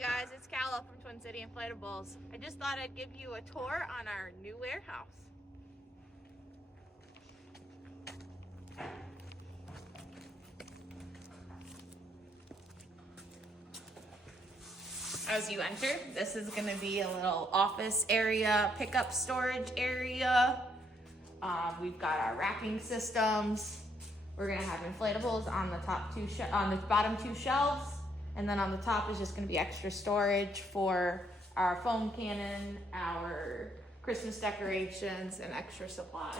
guys, it's Calla from Twin City Inflatables. I just thought I'd give you a tour on our new warehouse. As you enter, this is going to be a little office area, pickup storage area. We've got our racking systems. We're going to have inflatables on the bottom two shelves, and then on the top is just going to be extra storage for our foam cannon, our Christmas decorations, and extra supplies.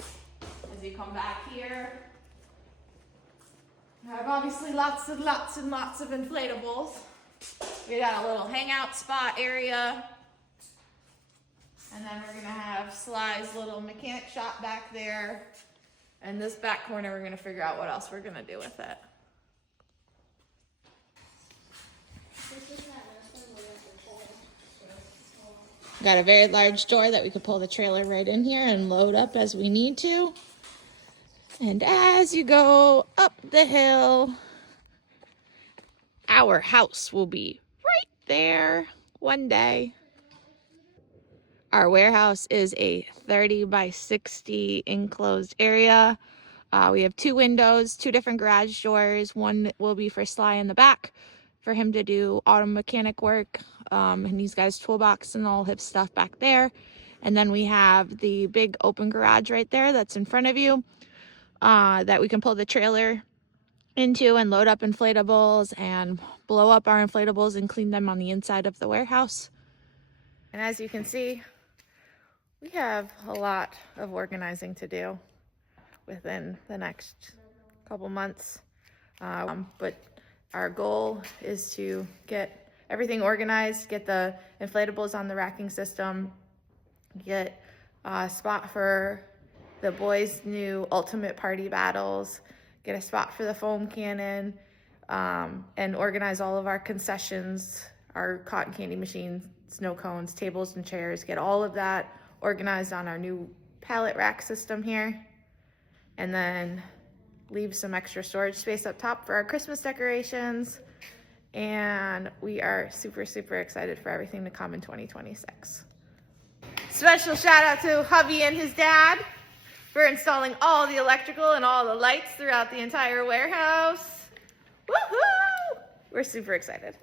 As you come back here, we have obviously lots and lots of inflatables. We got a little hangout spot area. And then we're gonna have Sly's little mechanic shop back there. And this back corner, we're gonna figure out what else we're gonna do with it. Got a very large door that we could pull the trailer right in here and load up as we need to. And as you go up the hill, our house will be right there one day. Our warehouse is a 30 by 60 enclosed area. We have two windows, two different garage doors. One will be for Sly in the back for him to do auto mechanic work. And he's got his toolbox and all his stuff back there. And then we have the big open garage right there that's in front of you that we can pull the trailer into and load up inflatables and blow up our inflatables and clean them on the inside of the warehouse. And as you can see, we have a lot of organizing to do within the next couple months. But our goal is to get everything organized, get the inflatables on the racking system, get a spot for the boys' new ultimate party battles, get a spot for the foam cannon, and organize all of our concessions, our cotton candy machines, snow cones, tables and chairs, get all of that organized on our new pallet rack system here. And then leave some extra storage space up top for our Christmas decorations. And we are super excited for everything to come in 2026. Special shout out to hubby and his dad for installing all the electrical and all the lights throughout the entire warehouse. Woohoo! We're super excited.